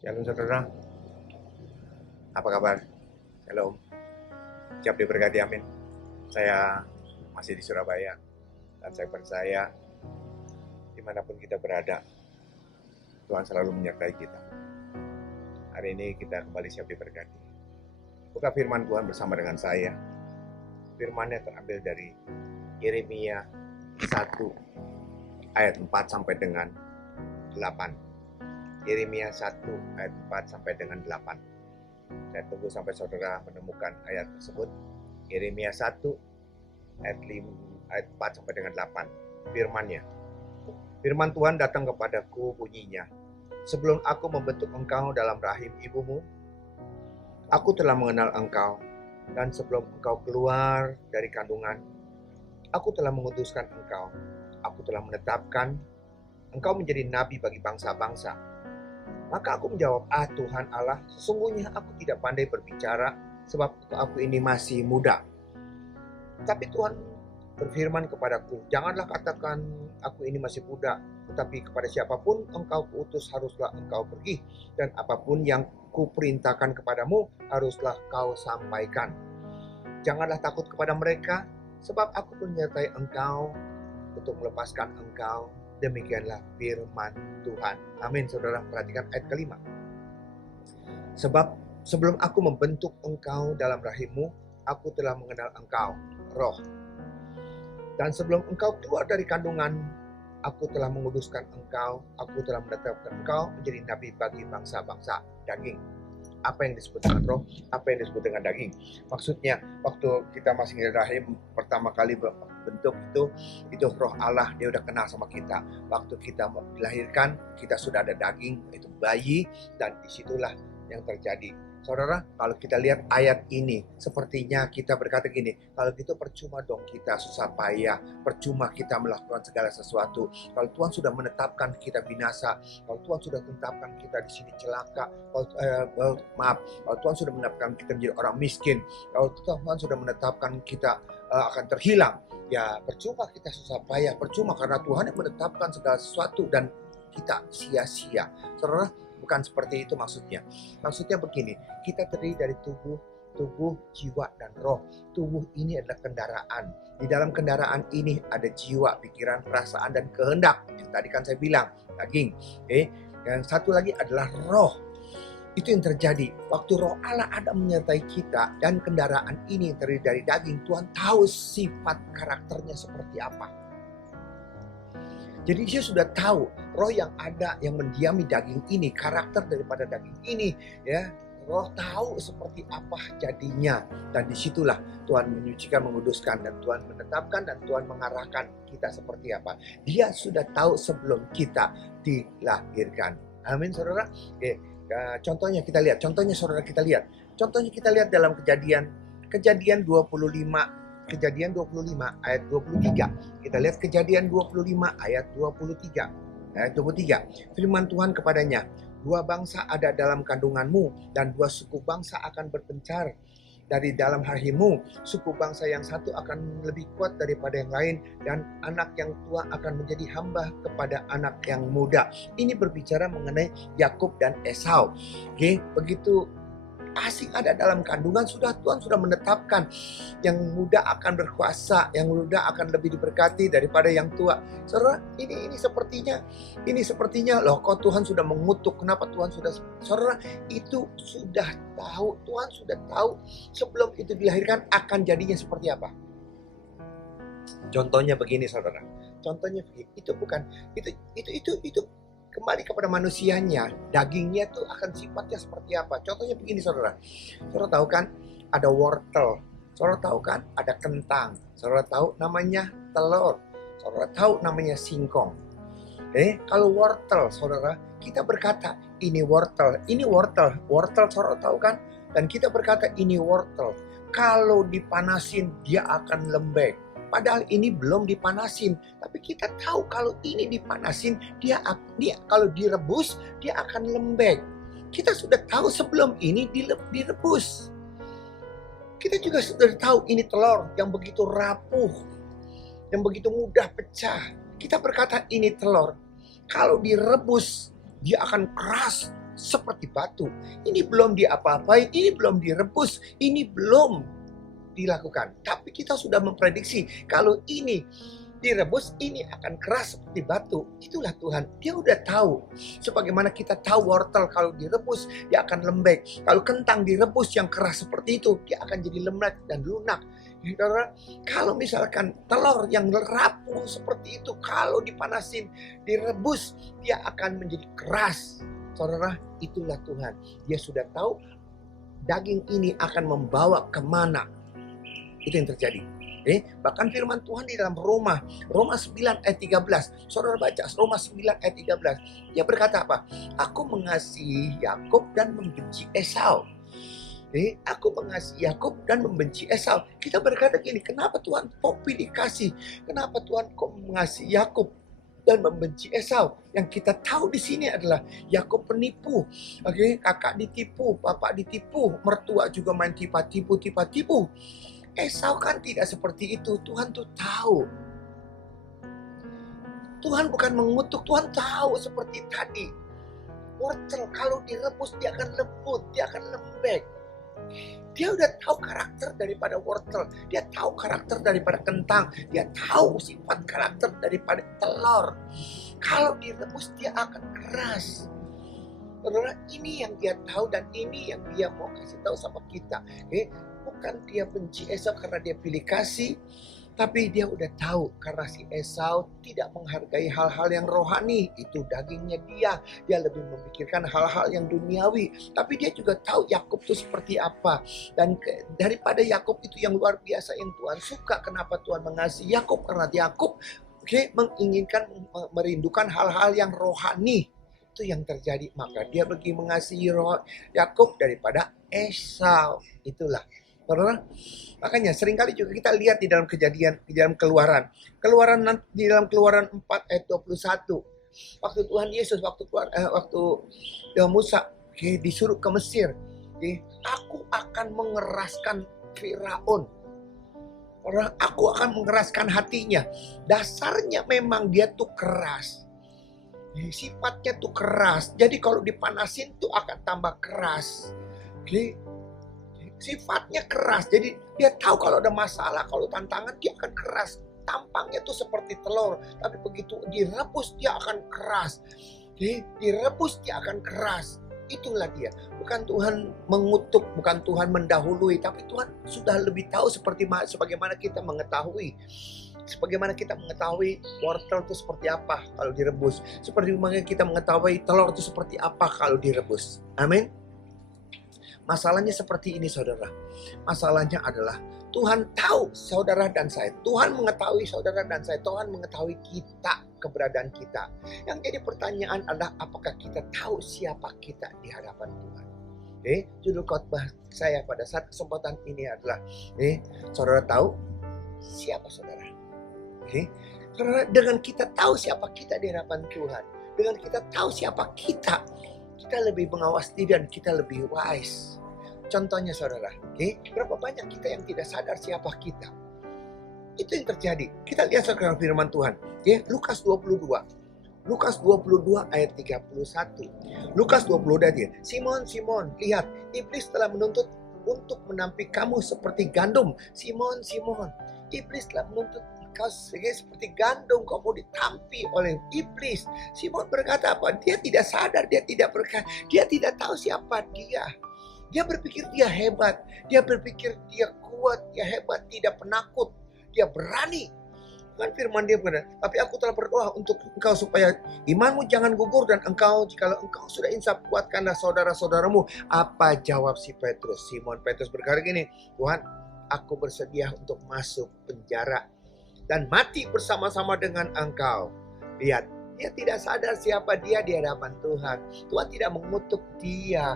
Shalom saudara, apa kabar? Shalom, siap diberkati, amin. Saya masih di Surabaya dan saya percaya dimanapun kita berada, Tuhan selalu menyertai kita. Hari ini kita kembali siap diberkati. Buka firman Tuhan bersama dengan saya. Firman-Nya terambil dari Yeremia 1 ayat 4 sampai dengan 8. Yeremia 1 ayat 4 sampai dengan 8. Saya tunggu sampai saudara menemukan ayat tersebut. Yeremia 1 ayat 4 sampai dengan 8. Firman-Nya. Firman Tuhan datang kepadaku bunyinya. Sebelum aku membentuk engkau dalam rahim ibumu, aku telah mengenal engkau. Dan sebelum engkau keluar dari kandungan, aku telah mengutuskan engkau. Aku telah menetapkan engkau menjadi nabi bagi bangsa-bangsa. Maka aku menjawab, Tuhan Allah, sesungguhnya aku tidak pandai berbicara, sebab aku ini masih muda. Tapi Tuhan berfirman kepadaku, janganlah katakan aku ini masih muda, tetapi kepada siapapun engkau kuutus haruslah engkau pergi, dan apapun yang kuperintahkan kepadamu haruslah kau sampaikan. Janganlah takut kepada mereka, sebab aku menyertai engkau untuk melepaskan engkau. Demikianlah firman Tuhan. Amin. Saudara, perhatikan ayat kelima. Sebab sebelum aku membentuk engkau dalam rahimmu, aku telah mengenal engkau, roh. Dan sebelum engkau keluar dari kandungan, aku telah menguduskan engkau, aku telah menetapkan engkau menjadi nabi bagi bangsa-bangsa. Daging. Apa yang disebut dengan roh, apa yang disebut dengan daging. Maksudnya, waktu kita masih di rahim pertama kali bentuk itu roh Allah, dia udah kenal sama kita. Waktu kita dilahirkan, kita sudah ada daging, itu bayi, dan disitulah yang terjadi. Saudara, kalau kita lihat ayat ini, sepertinya kita berkata gini, kalau gitu percuma dong kita susah payah, percuma kita melakukan segala sesuatu. Kalau Tuhan sudah menetapkan kita binasa, kalau Tuhan sudah menetapkan kita di sini celaka, kalau Tuhan sudah menetapkan kita menjadi orang miskin, kalau Tuhan sudah menetapkan kita akan terhilang, ya percuma kita susah payah, percuma karena Tuhan yang menetapkan segala sesuatu dan kita sia-sia. Saudara, bukan seperti itu maksudnya. Maksudnya begini, kita terdiri dari tubuh, jiwa, dan roh. Tubuh ini adalah kendaraan. Di dalam kendaraan ini ada jiwa, pikiran, perasaan, dan kehendak. Yang tadi kan saya bilang, daging. Dan satu lagi adalah roh. Itu yang terjadi. Waktu roh Allah ada menyertai kita dan kendaraan ini yang terdiri dari daging, Tuhan tahu sifat karakternya seperti apa. Jadi dia sudah tahu roh yang ada yang mendiami daging ini, karakter daripada daging ini, ya. Roh tahu seperti apa jadinya, dan disitulah Tuhan menyucikan, menguduskan, dan Tuhan menetapkan, dan Tuhan mengarahkan kita seperti apa. Dia sudah tahu sebelum kita dilahirkan. Amin, saudara. Contohnya kita lihat, contohnya kita lihat dalam Kejadian 25 ayat 23. Kita lihat Kejadian 25 ayat 23. Ayat 23. Firman Tuhan kepadanya, dua bangsa ada dalam kandunganmu, dan dua suku bangsa akan berpencar dari dalam rahimmu. Suku bangsa yang satu akan lebih kuat daripada yang lain, dan anak yang tua akan menjadi hamba kepada anak yang muda. Ini berbicara mengenai Yakub dan Esau. Begitu asing ada dalam kandungan, Tuhan sudah menetapkan yang muda akan berkuasa, yang muda akan lebih diberkati daripada yang tua. Saudara, ini sepertinya loh, kok Tuhan sudah mengutuk, kenapa Tuhan sudah, saudara, itu sudah tahu, Tuhan sudah tahu sebelum itu dilahirkan akan jadinya seperti apa. Contohnya begini, saudara. Contohnya begini, itu kembali kepada manusianya, dagingnya tuh akan sifatnya seperti apa. Contohnya begini, saudara. Saudara tahu kan ada wortel, saudara tahu kan ada kentang, saudara tahu namanya telur, saudara tahu namanya singkong. Kalau wortel, saudara, kita berkata ini wortel, saudara tahu kan? Dan kita berkata ini wortel. Kalau dipanasin dia akan lembek. Padahal ini belum dipanasin, tapi kita tahu kalau ini dipanasin, dia kalau direbus dia akan lembek. Kita sudah tahu sebelum ini direbus. Kita juga sudah tahu ini telur yang begitu rapuh, yang begitu mudah pecah. Kita berkata ini telur, kalau direbus dia akan keras, seperti batu. Ini belum diapa-apain, ini belum direbus, ini belum dilakukan. Tapi kita sudah memprediksi kalau ini direbus, ini akan keras seperti batu. Itulah Tuhan. Dia udah tahu. Sebagaimana kita tahu wortel kalau direbus, dia akan lembek. Kalau kentang direbus yang keras seperti itu, dia akan jadi lembek dan lunak. Saudara, kalau misalkan telur yang rapuh seperti itu, kalau dipanasin, direbus, dia akan menjadi keras. Saudara, itulah Tuhan. Dia sudah tahu daging ini akan membawa kemana. Itu yang terjadi. Bahkan firman Tuhan di dalam Roma 9 ayat 13. Saudara baca Roma 9 ayat 13. Dia berkata apa? Aku mengasihi Yakub dan membenci Esau. Aku mengasihi Yakub dan membenci Esau. Kita berkata gini, kenapa Tuhan kok pilih kasih? Kenapa Tuhan kok mengasihi Yakub dan membenci Esau? Yang kita tahu di sini adalah Yakub penipu. Kakak ditipu, bapak ditipu, mertua juga main tipu-tipu. Esau kan tidak seperti itu. Tuhan tuh tahu. Tuhan bukan mengutuk, Tuhan tahu seperti tadi. Wortel kalau direbus dia akan lembut, dia akan lembek. Dia udah tahu karakter daripada wortel, dia tahu karakter daripada kentang, dia tahu sifat karakter daripada telur. Kalau direbus dia akan keras. Saudara, ini yang dia tahu dan ini yang dia mau kasih tahu sama kita. Bukan dia benci Esau karena dia pilih kasih, tapi dia udah tahu karena si Esau tidak menghargai hal-hal yang rohani. Itu dagingnya dia. Dia lebih memikirkan hal-hal yang duniawi. Tapi dia juga tahu Yakub itu seperti apa. Dan daripada Yakub itu yang luar biasa yang Tuhan suka. Kenapa Tuhan mengasihi Yakub? Karena Yakub menginginkan, merindukan hal-hal yang rohani. Itu yang terjadi. Maka dia lebih mengasihi Yakub daripada Esau. Itulah. Saudara, makanya seringkali juga kita lihat di dalam kejadian, di dalam keluaran di dalam Keluaran 4 ayat 21. Waktu Tuhan Yesus, waktu Musa disuruh ke Mesir, aku akan mengeraskan Firaun. Aku akan mengeraskan hatinya. Dasarnya memang dia tuh keras. Sifatnya tuh keras. Jadi kalau dipanasin tuh akan tambah keras. Sifatnya keras, jadi dia tahu kalau ada masalah, kalau tantangan dia akan keras. Tampangnya tuh seperti telur, tapi begitu direbus dia akan keras. Direbus dia akan keras. Itulah dia. Bukan Tuhan mengutuk, bukan Tuhan mendahului, tapi Tuhan sudah lebih tahu sebagaimana kita mengetahui. Sebagaimana kita mengetahui wortel itu seperti apa kalau direbus. Seperti bagaimana kita mengetahui telur itu seperti apa kalau direbus. Amin. Masalahnya seperti ini, saudara. Masalahnya adalah Tuhan tahu saudara dan saya. Tuhan mengetahui saudara dan saya. Tuhan mengetahui kita, keberadaan kita. Yang jadi pertanyaan adalah apakah kita tahu siapa kita di hadapan Tuhan. Judul khotbah saya pada saat kesempatan ini adalah saudara tahu siapa saudara? Saudara, dengan kita tahu siapa kita di hadapan Tuhan, dengan kita tahu siapa kita lebih mengawas diri dan kita lebih wise. Contohnya saudara, berapa banyak kita yang tidak sadar siapa kita. Itu yang terjadi. Kita lihat sekarang firman Tuhan. Lukas 22. Lukas 22 ayat 31. Lukas 22 ayat 3. Simon, Simon, lihat, iblis telah menuntut untuk menampik kamu seperti gandum. Simon, Simon, iblis telah menuntut kau seperti gandum, kau mau ditampi oleh iblis. Simon berkata apa? Dia tidak sadar, dia tidak tahu siapa dia. Dia berpikir dia hebat, dia berpikir dia kuat, dia hebat, tidak penakut, dia berani. Kan firman dia berkata, tapi aku telah berdoa untuk engkau supaya imanmu jangan gugur dan jikalau engkau sudah insaf, kuatkanlah saudara-saudaramu. Apa jawab si Petrus? Simon Petrus berkata gini, Tuhan, aku bersedia untuk masuk penjara dan mati bersama-sama dengan engkau. Lihat, dia tidak sadar siapa dia di hadapan Tuhan. Tuhan tidak mengutuk dia.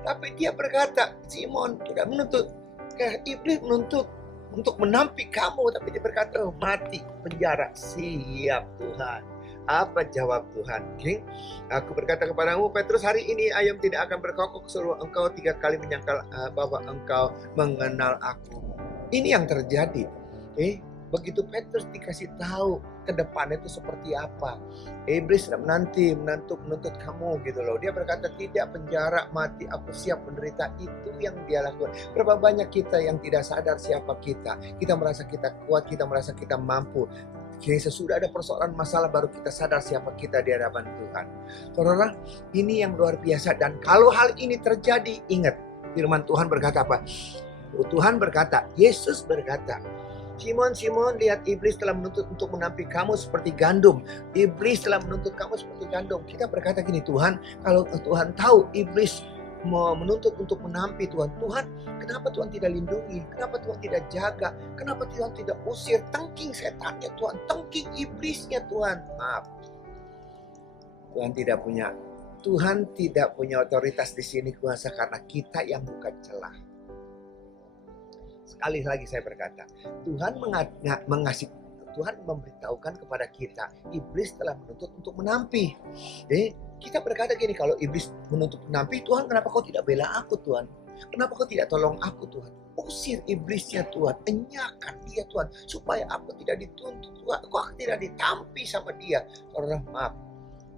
Tapi dia berkata, Simon tidak menuntut, iblis menuntut untuk menampik kamu, tapi dia berkata, mati penjara. Siap Tuhan. Apa jawab Tuhan? Aku berkata kepadamu, Petrus, hari ini ayam tidak akan berkokok seluruh engkau 3 kali menyangkal bahwa engkau mengenal aku. Ini yang terjadi. Begitu Petrus dikasih tahu ke depan itu seperti apa. Iblis nanti menuntut kamu gitu loh. Dia berkata, tidak, penjara, mati, aku siap menderita. Itu yang dia lakukan. Berapa banyak kita yang tidak sadar siapa kita. Kita merasa kita kuat, kita merasa kita mampu. Kini sesudah ada persoalan masalah baru kita sadar siapa kita di hadapan Tuhan. Saudara, ini yang luar biasa. Dan kalau hal ini terjadi, ingat firman Tuhan berkata apa? Tuhan berkata, Yesus berkata, Simon, Simon, lihat iblis telah menuntut untuk menampi kamu seperti gandum. Iblis telah menuntut kamu seperti gandum. Kita berkata gini, Tuhan, kalau Tuhan tahu iblis mau menuntut untuk menampi Tuhan, kenapa Tuhan tidak lindungi? Kenapa Tuhan tidak jaga? Kenapa Tuhan tidak usir? Tengking setannya Tuhan, tengking iblisnya Tuhan. Maaf, Tuhan tidak punya otoritas di sini kuasa karena kita yang buka celah. Sekali lagi saya berkata, Tuhan memberitahukan kepada kita, iblis telah menuntut untuk menampi. Kita berkata gini, kalau iblis menuntut menampi, Tuhan kenapa kau tidak bela aku Tuhan? Kenapa kau tidak tolong aku Tuhan? Usir iblisnya Tuhan, enyahkan dia Tuhan, supaya aku tidak dituntut Tuhan, aku tidak ditampi sama dia. Saudara, maaf,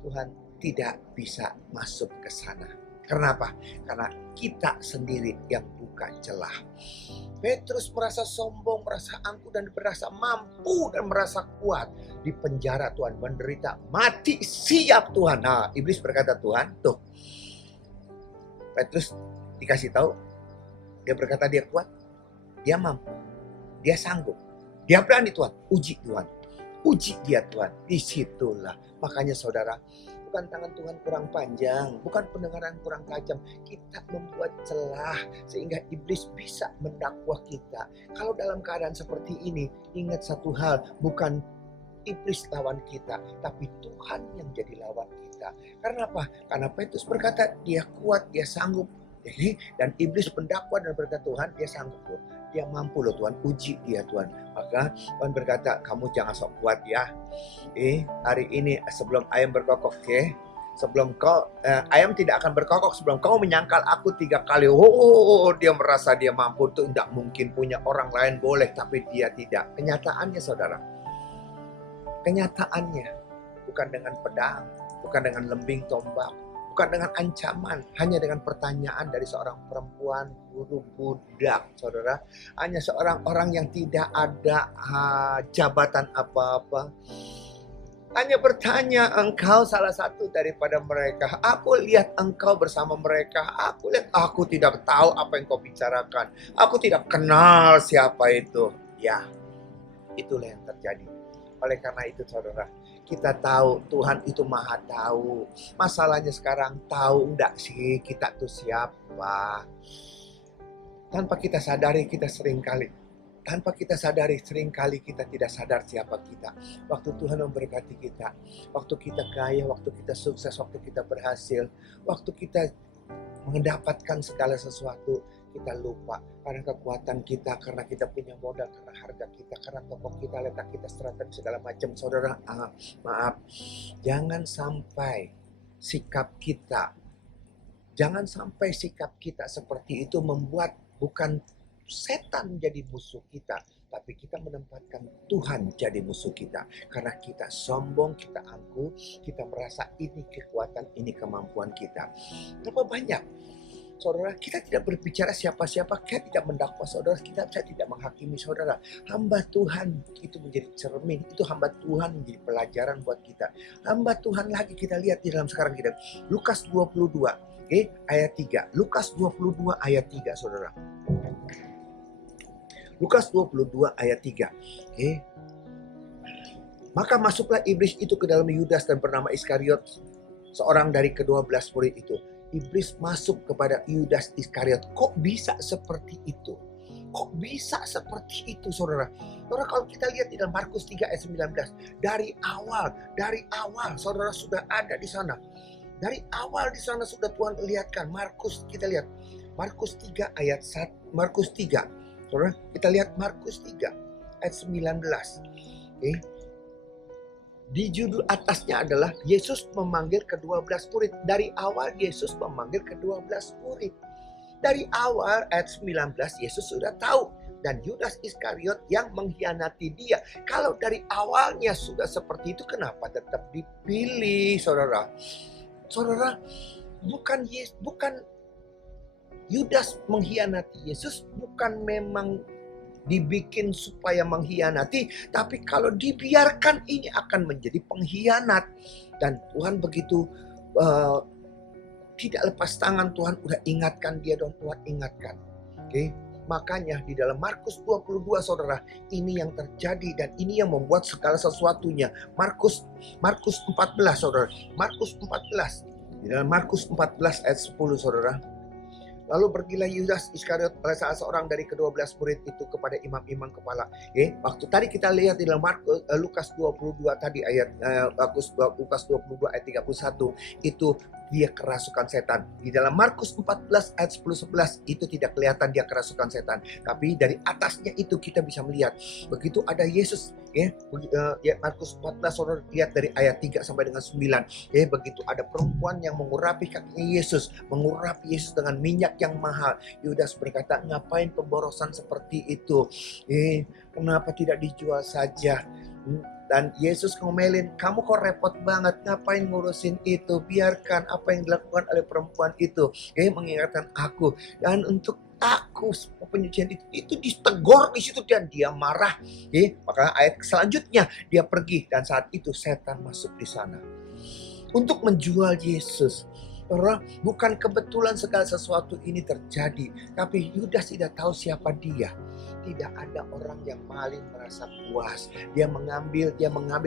Tuhan tidak bisa masuk ke sana. Kenapa? Karena kita sendiri yang buka celah. Petrus merasa sombong, merasa angkuh dan merasa mampu dan merasa kuat. Di penjara Tuhan, menderita, mati, siap Tuhan. Nah, iblis berkata, Tuhan, tuh. Petrus dikasih tahu, dia berkata dia kuat, dia mampu, dia sanggup, dia berani Tuhan. Uji Tuhan, uji dia Tuhan. Disitulah, makanya saudara, bukan tangan Tuhan kurang panjang, bukan pendengaran kurang tajam. Kita membuat celah sehingga iblis bisa mendakwah kita. Kalau dalam keadaan seperti ini, ingat satu hal, bukan iblis lawan kita, tapi Tuhan yang jadi lawan kita. Karena apa? Karena Petrus berkata dia kuat, dia sanggup. Dan iblis mendakwa dan berkata, Tuhan, dia sanggup loh, dia mampu loh Tuhan, uji dia Tuhan. Maka Tuhan berkata, kamu jangan sok kuat ya. Hari ini sebelum ayam berkokok, sebelum ayam tidak akan berkokok sebelum kau menyangkal aku 3 kali. Oh, dia merasa dia mampu, itu tidak mungkin, punya orang lain boleh, tapi dia tidak. Kenyataannya saudara, kenyataannya bukan dengan pedang, bukan dengan lembing tombak, bukan dengan ancaman, hanya dengan pertanyaan dari seorang perempuan buruh budak, saudara. Hanya seorang orang yang tidak ada jabatan apa-apa. Hanya bertanya, engkau salah satu daripada mereka. Aku lihat engkau bersama mereka. Aku tidak tahu apa yang kau bicarakan. Aku tidak kenal siapa itu. Ya, itulah yang terjadi. Oleh karena itu saudara, kita tahu Tuhan itu maha tahu. Masalahnya sekarang, tahu enggak sih kita tuh siapa? Tanpa kita sadari seringkali kita tidak sadar siapa kita. Waktu Tuhan memberkati kita, waktu kita kaya, waktu kita sukses, waktu kita berhasil, waktu kita mendapatkan segala sesuatu, kita lupa karena kekuatan kita, karena kita punya modal, karena harga kita, karena tokoh kita, letak kita, strategi segala macam. Saudara, maaf, jangan sampai sikap kita seperti itu membuat bukan setan jadi musuh kita, tapi kita menempatkan Tuhan jadi musuh kita. Karena kita sombong, kita angkuh, kita merasa ini kekuatan, ini kemampuan kita. Berapa banyak, saudara, kita tidak berbicara siapa-siapa, kita tidak mendakwa saudara, saya tidak menghakimi saudara. Hamba Tuhan itu menjadi cermin, itu hamba Tuhan menjadi pelajaran buat kita. Hamba Tuhan lagi kita lihat di dalam sekarang kita. Lukas 22, ayat 3. Lukas 22 ayat 3, saudara. Lukas 22 ayat 3. Maka masuklah iblis itu ke dalam Yudas dan bernama Iskariot, seorang dari ke-12 murid itu. Iblis masuk kepada Yudas Iskariot. Kok bisa seperti itu? Kok bisa seperti itu, saudara? Saudara, kalau kita lihat di dalam Markus 3 ayat 19. Dari awal, saudara sudah ada di sana. Dari awal di sana sudah Tuhan lihatkan. Kita lihat. Markus 3 ayat 1. Markus 3. Saudara, kita lihat Markus 3 ayat 19. Di judul atasnya adalah Yesus memanggil ke-12 murid. Dari awal Yesus memanggil ke-12 murid. Dari awal ayat 19 Yesus sudah tahu dan Yudas Iskariot yang mengkhianati dia. Kalau dari awalnya sudah seperti itu, kenapa tetap dipilih, saudara? Saudara, bukan Yudas mengkhianati Yesus, bukan memang dibikin supaya mengkhianati, tapi kalau dibiarkan ini akan menjadi pengkhianat. Dan Tuhan begitu tidak lepas tangan, Tuhan udah ingatkan dia dan Tuhan ingatkan. Oke, makanya di dalam Markus 22, saudara, ini yang terjadi dan ini yang membuat segala sesuatunya. Markus 14, saudara. Markus 14. Di dalam Markus 14 ayat 10, saudara. Lalu pergilah Yudas Iskariot, salah seorang dari ke-12 murid itu, kepada imam-imam kepala. Waktu tadi kita lihat di dalam Lukas 22 tadi ayat Lukas 22 ayat 31 itu dia kerasukan setan. Di dalam Markus 14 ayat 10-11 itu tidak kelihatan dia kerasukan setan, tapi dari atasnya itu kita bisa melihat begitu ada Yesus. Markus 14, saudara, lihat dari ayat 3 sampai dengan 9. Begitu ada perempuan yang mengurapi kakinya Yesus, mengurapi Yesus dengan minyak yang mahal. Yudas berkata, ngapain pemborosan seperti itu? Kenapa tidak dijual saja? Dan Yesus ngomelin, kamu kok repot banget, ngapain ngurusin itu? Biarkan apa yang dilakukan oleh perempuan itu. Mengingatkan aku. Dan untuk aku, penyucian itu ditegur di situ dan dia marah. Maka ayat selanjutnya dia pergi dan saat itu setan masuk di sana untuk menjual Yesus. Bukan kebetulan segala sesuatu ini terjadi, tapi Yudas tidak tahu siapa dia. Tidak ada orang yang maling merasa puas. Dia mengambil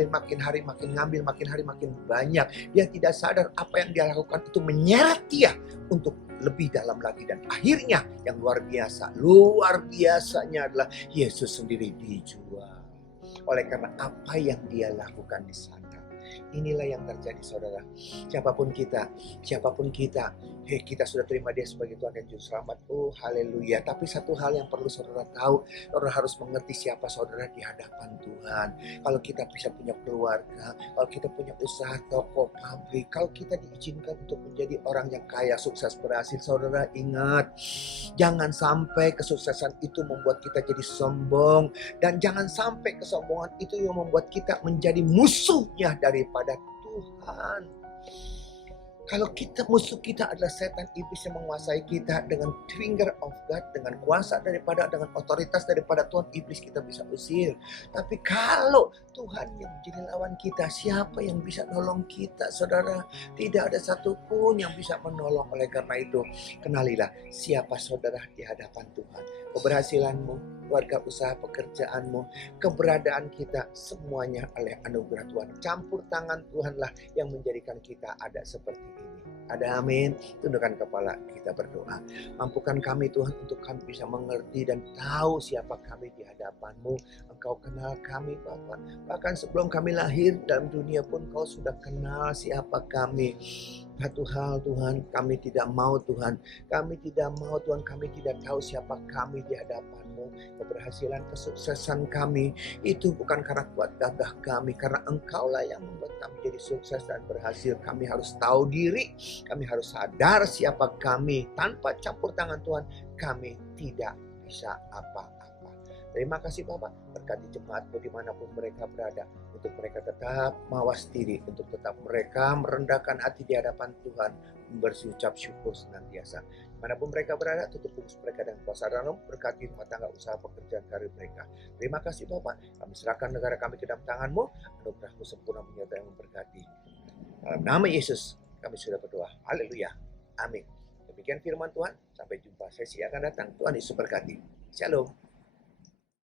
makin hari makin ngambil, makin hari makin banyak. Dia tidak sadar apa yang dia lakukan itu menyeret dia untuk lebih dalam lagi. Dan akhirnya yang luar biasanya adalah Yesus sendiri dijual. Oleh karena apa yang dia lakukan di sana. Inilah yang terjadi, saudara. Siapapun kita, kita sudah terima dia sebagai Tuhan dan Juru Selamat. Oh, haleluya. Tapi satu hal yang perlu saudara tahu, saudara harus mengerti siapa saudara di hadapan Tuhan. Kalau kita bisa punya keluarga, kalau kita punya usaha, toko, pabrik, kalau kita diizinkan untuk menjadi orang yang kaya, sukses, berhasil, saudara ingat, jangan sampai kesuksesan itu membuat kita jadi sombong, dan jangan sampai kesombongan itu yang membuat kita menjadi musuhnya daripada Tuhan. Kalau musuh kita adalah setan, iblis yang menguasai kita, dengan finger of God, dengan kuasa dengan otoritas daripada Tuhan, iblis kita bisa usir. Tapi kalau Tuhan yang menjadi lawan kita, siapa yang bisa nolong kita, saudara? Tidak ada satupun yang bisa menolong. Oleh karena itu, kenalilah siapa saudara di hadapan Tuhan. Keberhasilanmu, keluarga, usaha, pekerjaanmu, keberadaan kita, semuanya oleh anugerah Tuhan. Campur tangan Tuhanlah yang menjadikan kita ada seperti ini. Ada amin. Tundukkan kepala, kita berdoa. Mampukan kami Tuhan untuk kami bisa mengerti dan tahu siapa kami di hadapan-Mu. Engkau kenal kami Bapa. Bahkan sebelum kami lahir dalam dunia pun Kau sudah kenal siapa kami. Satu hal Tuhan, kami tidak mau Tuhan. Kami tidak mau Tuhan, kami tidak tahu siapa kami di hadapan-Mu. Keberhasilan, kesuksesan kami itu bukan karena kuat gagah kami, karena Engkaulah yang membuat kami jadi sukses dan berhasil. Kami harus tahu diri, kami harus sadar siapa kami. Tanpa campur tangan Tuhan, kami tidak bisa apa-apa. Terima kasih Bapak, berkati jemaat-Mu dimanapun mereka berada, untuk mereka tetap mawas diri, untuk tetap mereka merendahkan hati di hadapan Tuhan, berucap syukur senantiasa. Dimanapun mereka berada, tutup bungkus mereka dengan kuasa Roh-Mu, berkati rumah tangga, usaha, pekerjaan, karir mereka. Terima kasih Bapak, kami serahkan negara kami ke dalam tangan-Mu, anugerah-Mu sempurna menyertai yang memberkati. Dalam nama Yesus kami sudah berdoa, haleluya, amin. Demikian firman Tuhan, sampai jumpa sesi akan datang. Tuhan Yesus berkati. Shalom.